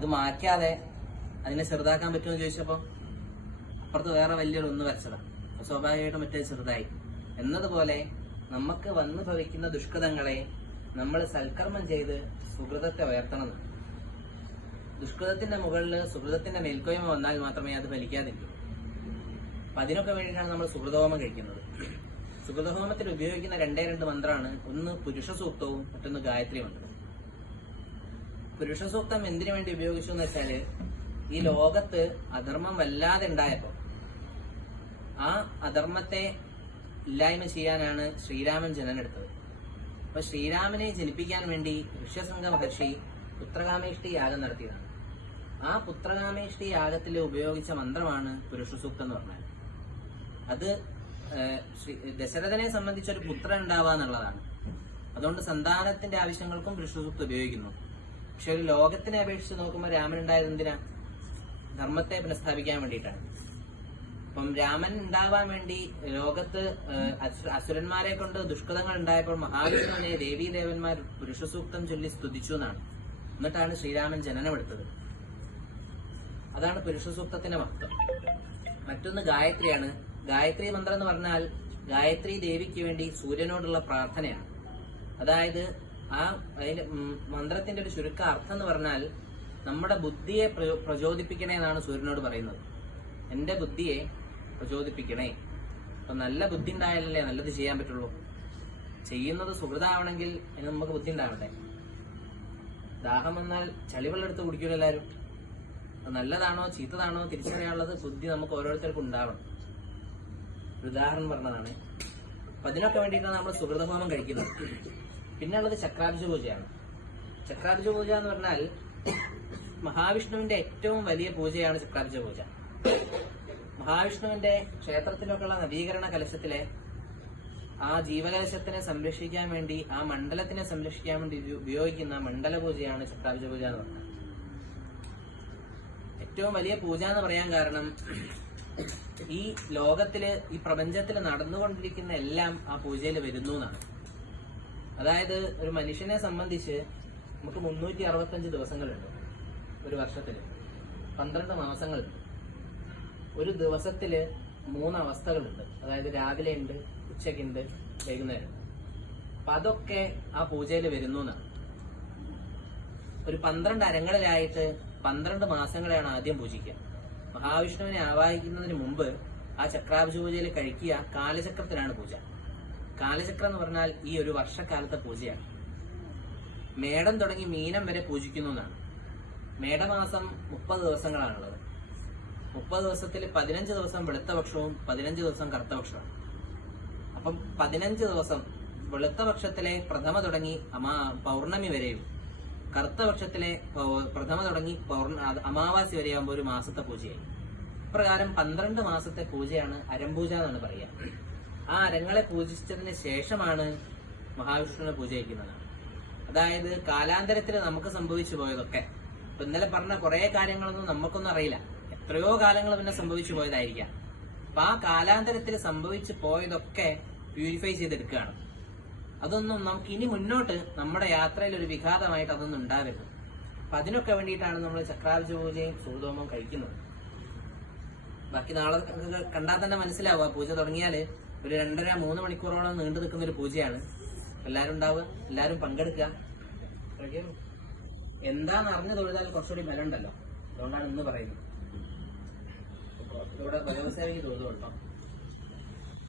അത് മാറ്റാതെ അതിനെ ചെറുതാക്കാൻ പറ്റുമെന്ന് ചോദിച്ചപ്പോ അപ്പുറത്ത് വേറെ വലിയൊരു ഒന്ന് വരച്ചതാണ്. സ്വാഭാവികമായിട്ടും മറ്റേ ചെറുതായി. എന്നതുപോലെ നമുക്ക് വന്നു ഭവിക്കുന്ന ദുഷ്കൃതങ്ങളെ നമ്മൾ സൽക്കർമ്മം ചെയ്ത് സുഹൃതത്തെ ഉയർത്തണം. ദുഷ്കൃതത്തിന്റെ മുകളിൽ സുഹൃതത്തിന്റെ മേൽക്കോയ്മ വന്നാൽ മാത്രമേ അത് ഫലിക്കാതിരിക്കൂ. അപ്പൊ അതിനൊക്കെ വേണ്ടിയിട്ടാണ് നമ്മൾ സുഹൃതഹോമം കഴിക്കുന്നത്. സുഹൃതഹോമത്തിൽ ഉപയോഗിക്കുന്ന രണ്ട് മന്ത്രമാണ്. ഒന്ന് പുരുഷ സൂക്തവും മറ്റൊന്ന് ഗായത്രി മന്ത്രവും. പുരുഷ സൂക്തം എന്തിനു വേണ്ടി ഉപയോഗിച്ചു എന്ന് വെച്ചാല്, ഈ ലോകത്ത് അധർമ്മം വല്ലാതെ ഉണ്ടായപ്പോ ആ അധർമ്മത്തെ ഇല്ലായ്മ ചെയ്യാനാണ് ശ്രീരാമൻ ജനനെടുത്തത്. അപ്പൊ ശ്രീരാമനെ ജനിപ്പിക്കാൻ വേണ്ടി ഋഷ്യശൃംഗ മഹർഷി പുത്രകാമേഷ്ടി യാഗം നടത്തിയതാണ്. ആ പുത്രകാമേഷ്ടി യാഗത്തിൽ ഉപയോഗിച്ച മന്ത്രമാണ് പുരുഷ സൂക്തം എന്ന് പറഞ്ഞാൽ. അത് ദശരഥനെ സംബന്ധിച്ചൊരു പുത്രൻ ഉണ്ടാവുക എന്നുള്ളതാണ്. അതുകൊണ്ട് സന്താനത്തിന്റെ ആവശ്യങ്ങൾക്കും പുരുഷ സൂക്തം ഉപയോഗിക്കുന്നു. പക്ഷെ ഒരു ലോകത്തിനെ അപേക്ഷിച്ച് നോക്കുമ്പോൾ രാമൻ ഉണ്ടായത് എന്തിനാ? ധർമ്മത്തെ പുനഃസ്ഥാപിക്കാൻ വേണ്ടിയിട്ടാണ്. അപ്പം രാമൻ ഉണ്ടാവാൻ വേണ്ടി ലോകത്ത് അസുരന്മാരെ കൊണ്ട് ദുഷ്കൃതങ്ങൾ ഉണ്ടായപ്പോൾ മഹാവിഷ്ണുവിനെ ദേവീദേവന്മാർ പുരുഷ സൂക്തം ചൊല്ലി സ്തുതിച്ചു എന്നാണ്. എന്നിട്ടാണ് ശ്രീരാമൻ ജനനമെടുത്തത്. അതാണ് പുരുഷ സൂക്തത്തിന്റെ മഹത്വം. മറ്റൊന്ന് ഗായത്രിയാണ്. ഗായത്രി മന്ത്രം എന്ന് പറഞ്ഞാൽ ഗായത്രി ദേവിക്ക് വേണ്ടി സൂര്യനോടുള്ള പ്രാർത്ഥനയാണ്. അതായത് അതിന്റെ മന്ത്രത്തിന്റെ ഒരു ചുരുക്ക അർത്ഥം എന്ന് പറഞ്ഞാൽ, നമ്മുടെ ബുദ്ധിയെ പ്രചോദിപ്പിക്കണേ എന്നാണ് സൂര്യനോട് പറയുന്നത്. എന്റെ ബുദ്ധിയെ പ്രചോദിപ്പിക്കണേ. അപ്പൊ നല്ല ബുദ്ധി ഉണ്ടായാലല്ലേ നല്ലത് ചെയ്യാൻ പറ്റുള്ളൂ. ചെയ്യുന്നത് സുഹൃതാവണമെങ്കിൽ അതിന് നമുക്ക് ബുദ്ധി ഉണ്ടാവട്ടെ. ദാഹം വന്നാൽ ചളിവെള്ളെടുത്ത് കുടിക്കൂല എല്ലാവരും. നല്ലതാണോ ചീത്തതാണോ തിരിച്ചറിയാനുള്ളത് ബുദ്ധി നമുക്ക് ഓരോരുത്തർക്കും ഉണ്ടാവണം. ഒരു ഉദാഹരണം പറഞ്ഞതാണ്. അപ്പൊ അതിനൊക്കെ വേണ്ടിയിട്ടാണ് നമ്മൾ സുഹൃതഹോമം കഴിക്കുന്നത്. പിന്നെ ഉള്ളത് ചക്രാബ്ജ പൂജയാണ്. ചക്രാബ്ജ പൂജ എന്ന് പറഞ്ഞാൽ മഹാവിഷ്ണുവിന്റെ ഏറ്റവും വലിയ പൂജയാണ് ചക്രാബ്ജ പൂജ. മഹാവിഷ്ണുവിന്റെ ക്ഷേത്രത്തിലൊക്കെയുള്ള നവീകരണ കലശത്തിലെ ആ ജീവകലശത്തിനെ സംരക്ഷിക്കാൻ വേണ്ടി, ആ മണ്ഡലത്തിനെ സംരക്ഷിക്കാൻ വേണ്ടി ഉപയോഗിക്കുന്ന മണ്ഡല പൂജയാണ് ചക്രാബ്ജ പൂജ എന്ന് പറഞ്ഞത്. ഏറ്റവും വലിയ പൂജ എന്ന് പറയാൻ കാരണം, ഈ ലോകത്തില് ഈ പ്രപഞ്ചത്തിൽ നടന്നുകൊണ്ടിരിക്കുന്ന എല്ലാം ആ പൂജയിൽ വരുന്നു എന്നാണ്. അതായത് ഒരു മനുഷ്യനെ സംബന്ധിച്ച് നമുക്ക് 365 ദിവസങ്ങളുണ്ട് ഒരു വർഷത്തില്, 12 മാസങ്ങളുണ്ട്. ഒരു ദിവസത്തില് 3 അവസ്ഥകളുണ്ട്. അതായത് രാവിലെ ഉണ്ട്, ഉച്ചയ്ക്കുണ്ട്, വൈകുന്നേരം. അപ്പൊ അതൊക്കെ ആ പൂജയിൽ വരുന്നു എന്നാണ്. ഒരു 12 അരങ്ങളിലായിട്ട് 12 മാസങ്ങളെയാണ് ആദ്യം പൂജിക്കുക. മഹാവിഷ്ണുവിനെ ആവാഹിക്കുന്നതിന് മുമ്പ് ആ ചക്രാബ്ജ പൂജയിൽ കഴിക്കുക കാലചക്രത്തിലാണ് പൂജ. കാലചക്രം എന്ന് പറഞ്ഞാൽ ഈ ഒരു വർഷക്കാലത്തെ പൂജയാണ്. മേടം തുടങ്ങി മീനം വരെ പൂജിക്കുന്നു എന്നാണ്. മേടമാസം 30 ദിവസങ്ങളാണുള്ളത്. 30 ദിവസത്തിൽ 15 ദിവസം വെളുത്ത പക്ഷവും 15 ദിവസം കറുത്ത പക്ഷവും. അപ്പം 15 ദിവസം വെളുത്ത പക്ഷത്തിലെ പ്രഥമ തുടങ്ങി പൗർണമി വരെയും, കറുത്ത പക്ഷത്തിലെ പ്രഥമ തുടങ്ങി അമാവാസി വരെയാകുമ്പോൾ ഒരു മാസത്തെ പൂജയായി. ഇപ്രകാരം 12 മാസത്തെ പൂജയാണ് അരംപൂജ എന്നാണ് പറയുക. ആ അരങ്ങളെ പൂജിച്ചതിന് ശേഷമാണ് മഹാവിഷ്ണുവിനെ പൂജ വയ്ക്കുന്നത്. അതായത് കാലാന്തരത്തിൽ നമുക്ക് സംഭവിച്ചു പോയതൊക്കെ, ഇപ്പൊ ഇന്നലെ പറഞ്ഞ കുറെ കാര്യങ്ങളൊന്നും നമുക്കൊന്നും അറിയില്ല. എത്രയോ കാലങ്ങൾ പിന്നെ സംഭവിച്ചു പോയതായിരിക്കാം. അപ്പൊ ആ കാലാന്തരത്തിൽ സംഭവിച്ചു പോയതൊക്കെ പ്യൂരിഫൈ ചെയ്തെടുക്കുകയാണ്. അതൊന്നും നമുക്ക് ഇനി മുന്നോട്ട് നമ്മുടെ യാത്രയിൽ ഒരു വിഘാതമായിട്ട് അതൊന്നും ഉണ്ടാവരുത്. അപ്പൊ അതിനൊക്കെ വേണ്ടിയിട്ടാണ് നമ്മൾ ചക്രാബ്ജ പൂജയും സുഹൃതോമവും കഴിക്കുന്നത്. ബാക്കി നാളെ കണ്ടാൽ തന്നെ മനസ്സിലാവുക. പൂജ തുടങ്ങിയാല് ഒരു 2.5-3 മണിക്കൂറോളം നീണ്ടു നിൽക്കുന്ന ഒരു പൂജയാണ്. എല്ലാരും ഉണ്ടാവുക, എല്ലാരും പങ്കെടുക്കുക. എന്താന്ന് അറിഞ്ഞു തൊഴുതാൽ കുറച്ചുകൂടി ബലം ഉണ്ടല്ലോ. അതുകൊണ്ടാണ് ഇന്ന് പറയുന്നത്. ഇവിടെ ഭഗവത്സേവയ്ക്ക് തൊഴുതു കേട്ടോ.